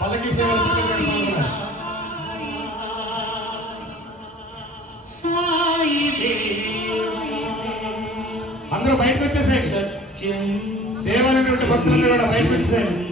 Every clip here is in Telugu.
పల్లకి సేవలు అందరూ బయటకు వచ్చేసేయండి. దేవాలైనటువంటి భక్తులందరూ కూడా బయటకు వచ్చేసేయండి.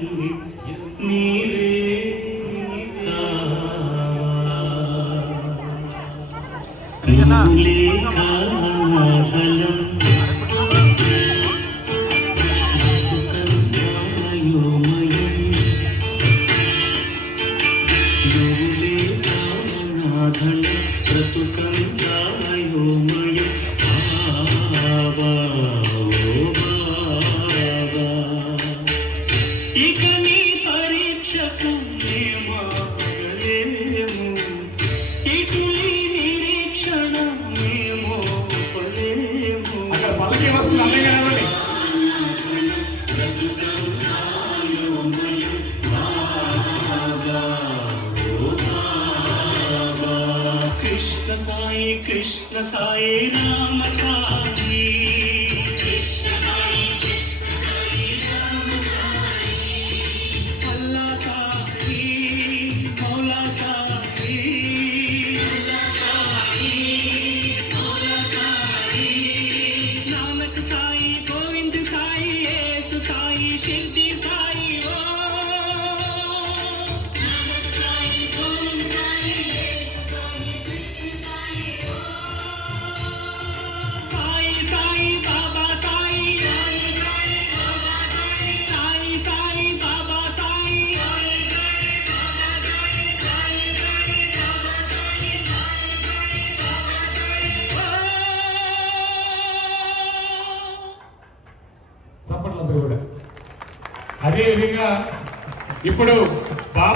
कृष्ण साई राम साई कृष्ण साई राम साई अल्लाह साई मौला साई मौला साई नानक साई गोविंद साई येसु साई शिरडी साई ओ नानक साई गोविंद साई చప్పట్లందరూ కూడా. అదే విధంగా ఇప్పుడు బాబా